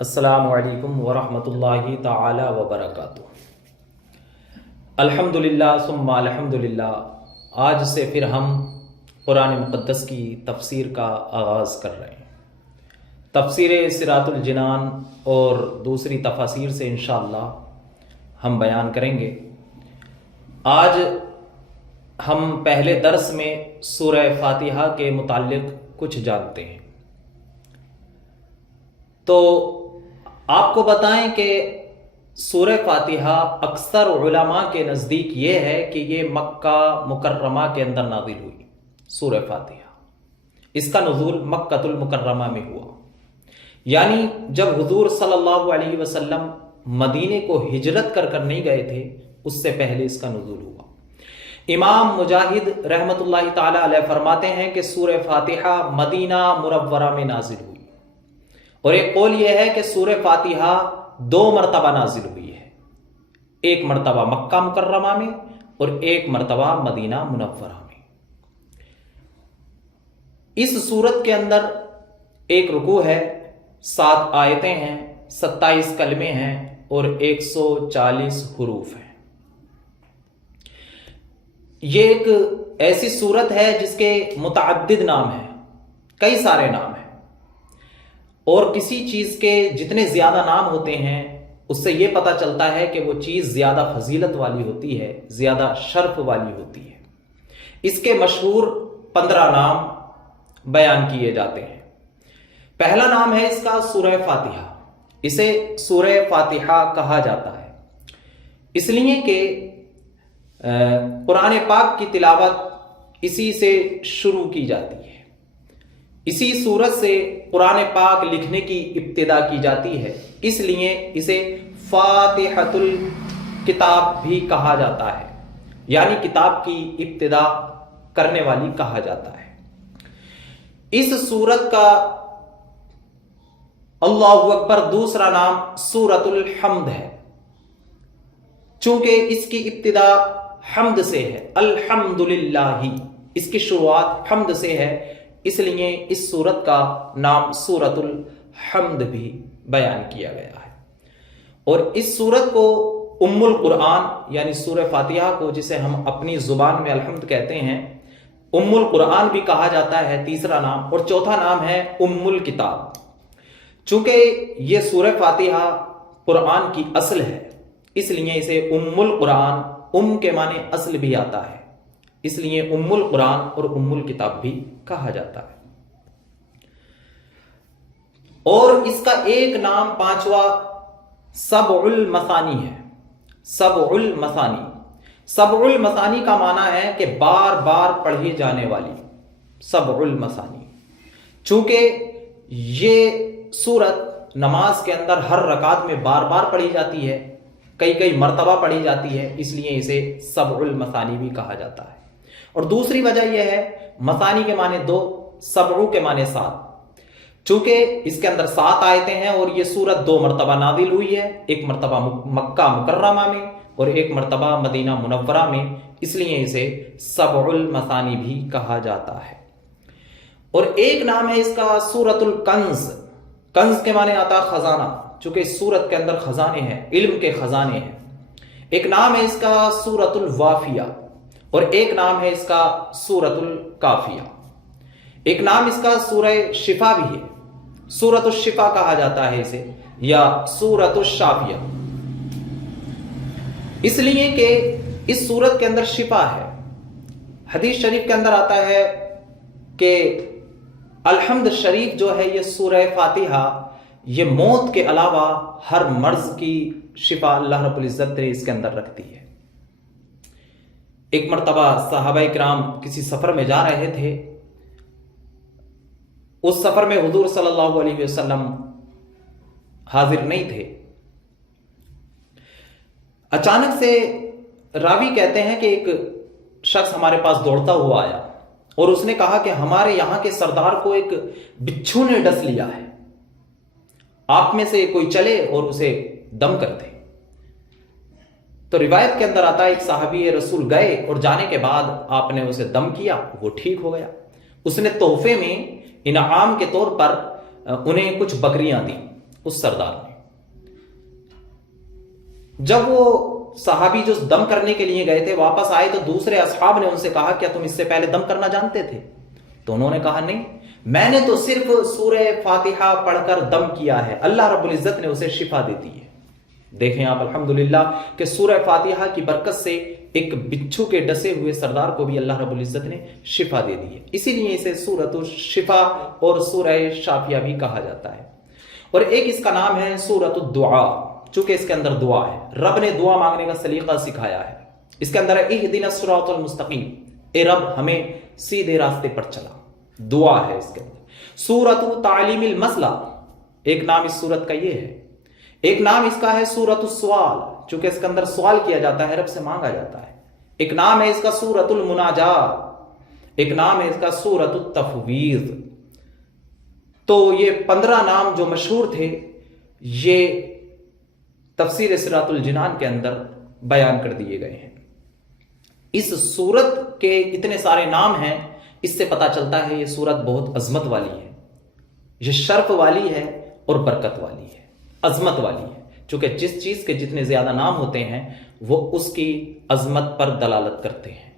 السلام علیکم ورحمۃ اللہ تعالی وبرکاتہ۔ الحمدللہ ثم الحمدللہ، آج سے پھر ہم قرآن مقدس کی تفسیر کا آغاز کر رہے ہیں۔ تفسیر صراط الجنان اور دوسری تفاسیر سے انشاءاللہ ہم بیان کریں گے۔ آج ہم پہلے درس میں سورہ فاتحہ کے متعلق کچھ جانتے ہیں۔ تو آپ کو بتائیں کہ سورہ فاتحہ اکثر علماء کے نزدیک یہ ہے کہ یہ مکہ مکرمہ کے اندر نازل ہوئی۔ سورہ فاتحہ اس کا نزول مکہ المکرمہ میں ہوا، یعنی جب حضور صلی اللہ علیہ وسلم مدینے کو ہجرت کر نہیں گئے تھے، اس سے پہلے اس کا نزول ہوا۔ امام مجاہد رحمۃ اللہ تعالی علیہ فرماتے ہیں کہ سورہ فاتحہ مدینہ منورہ میں نازل ہوئی، اور ایک قول یہ ہے کہ سورہ فاتحہ 2 مرتبہ نازل ہوئی ہے، ایک مرتبہ مکہ مکرمہ میں اور ایک مرتبہ مدینہ منورہ میں۔ اس سورت کے اندر ایک رکوع ہے، 7 آیتیں ہیں، 27 کلمے ہیں اور 140 حروف ہیں۔ یہ ایک ایسی سورت ہے جس کے متعدد نام ہیں، کئی سارے نام ہیں، اور کسی چیز کے جتنے زیادہ نام ہوتے ہیں اس سے یہ پتہ چلتا ہے کہ وہ چیز زیادہ فضیلت والی ہوتی ہے، زیادہ شرف والی ہوتی ہے۔ اس کے مشہور 15 نام بیان کیے جاتے ہیں۔ پہلا نام ہے اس کا سورہ فاتحہ۔ اسے سورہ فاتحہ کہا جاتا ہے اس لیے کہ قرآن پاک کی تلاوت اسی سے شروع کی جاتی ہے، اسی سورت سے قرآن پاک لکھنے کی ابتدا کی جاتی ہے، اس لیے اسے فاتحۃ الکتاب بھی کہا جاتا ہے، یعنی کتاب کی ابتدا کرنے والی کہا جاتا ہے۔ اس سورت کا اللہ اکبر دوسرا نام سورۃ الحمد ہے، چونکہ اس کی ابتدا حمد سے ہے، الحمدللہ، اس کی شروعات حمد سے ہے، اس لیے اس سورت کا نام سورۃ الحمد بھی بیان کیا گیا ہے۔ اور اس سورت کو ام القرآن یعنی سورہ فاتحہ کو، جسے ہم اپنی زبان میں الحمد کہتے ہیں، ام القرآن بھی کہا جاتا ہے، تیسرا نام، اور چوتھا نام ہے ام الکتاب۔ چونکہ یہ سورہ فاتحہ قرآن کی اصل ہے، اس لیے اسے ام القرآن، ام کے معنی اصل بھی آتا ہے، اس لیے ام القرآن اور ام الکتاب بھی کہا جاتا ہے۔ اور اس کا ایک نام 5واں سبع المثانی ہے۔ سبع المثانی، سبع المثانی کا معنی ہے کہ بار بار پڑھی جانے والی، سبع المثانی۔ چونکہ یہ سورت نماز کے اندر ہر رکعت میں بار بار پڑھی جاتی ہے، کئی مرتبہ پڑھی جاتی ہے، اس لیے اسے سبع المثانی بھی کہا جاتا ہے۔ اور دوسری وجہ یہ ہے، مثانی کے معنی 2، سبع کے معنی 7، چونکہ اس کے اندر 7 آیتیں ہیں اور یہ سورت 2 مرتبہ نازل ہوئی ہے، ایک مرتبہ مکہ مکرمہ میں اور ایک مرتبہ مدینہ منورہ میں، اس لیے اسے سبع المثانی بھی کہا جاتا ہے۔ اور ایک نام ہے اس کا سورۃ الکنز۔ کنز کے معنی آتا خزانہ، چونکہ اس سورت کے اندر خزانے ہیں، علم کے خزانے ہیں۔ ایک نام ہے اس کا سورۃ الوافیہ، اور ایک نام ہے اس کا سورۃ الکافیہ۔ ایک نام اس کا سورہ شفا بھی ہے، سورۃ الشفا کہا جاتا ہے اسے، یا سورۃ الشافیہ، اس لیے کہ اس سورت کے اندر شفا ہے۔ حدیث شریف کے اندر آتا ہے کہ الحمد شریف جو ہے، یہ سورہ فاتحہ، یہ موت کے علاوہ ہر مرض کی شفا اللہ رب العزت نے اس کے اندر رکھتی ہے۔ ایک مرتبہ صحابہ کرام کسی سفر میں جا رہے تھے، اس سفر میں حضور صلی اللہ علیہ وسلم حاضر نہیں تھے۔ اچانک سے راوی کہتے ہیں کہ ایک شخص ہمارے پاس دوڑتا ہوا آیا اور اس نے کہا کہ ہمارے یہاں کے سردار کو ایک بچھو نے ڈس لیا ہے، آپ میں سے کوئی چلے اور اسے دم کر دے۔ تو روایت کے اندر آتا ہے ایک صحابی رسول گئے اور جانے کے بعد آپ نے اسے دم کیا، وہ ٹھیک ہو گیا۔ اس نے تحفے میں انعام کے طور پر انہیں کچھ بکریاں دیں، اس سردار نے. جب وہ صحابی جو دم کرنے کے لیے گئے تھے واپس آئے تو دوسرے اصحاب نے ان سے کہا کیا تم اس سے پہلے دم کرنا جانتے تھے؟ تو انہوں نے کہا نہیں، میں نے تو صرف سورہ فاتحہ پڑھ کر دم کیا ہے، اللہ رب العزت نے اسے شفا دے دی ہے. دیکھیں آپ الحمدللہ کہ سورہ فاتحہ کی برکت سے ایک بچھو کے ڈسے ہوئے سردار کو بھی اللہ رب العزت نے شفا دے دی ہے. اسی لیے اسے سورۃ الشفا اور سورہ شافیہ بھی کہا جاتا ہے. اور ایک اس کا نام ہے سورۃ الدعاء، چونکہ اس کے اندر دعا ہے، رب نے دعا مانگنے کا سلیقہ سکھایا ہے. اس کے اندر اہدنا الصراط المستقیم، اے رب ہمیں سیدھے راستے پر چلا، دعا ہے اس کے اندر. سورۃ تعلیم المسئلہ، ایک نام اس سورت کا یہ ہے. ایک نام اس کا ہے سورۃ السوال، چونکہ اس کے اندر سوال کیا جاتا ہے، رب سے مانگا جاتا ہے. ایک نام ہے اس کا سورۃ المناجات، ایک نام ہے اس کا سورۃ التفویض. تو یہ 15 نام جو مشہور تھے یہ تفسیر صراط الجنان کے اندر بیان کر دیے گئے ہیں. اس سورت کے اتنے سارے نام ہیں، اس سے پتہ چلتا ہے یہ سورت بہت عظمت والی ہے، یہ شرف والی ہے اور برکت والی ہے، عظمت والی ہے. چونکہ جس چیز کے جتنے زیادہ نام ہوتے ہیں وہ اس کی عظمت پر دلالت کرتے ہیں.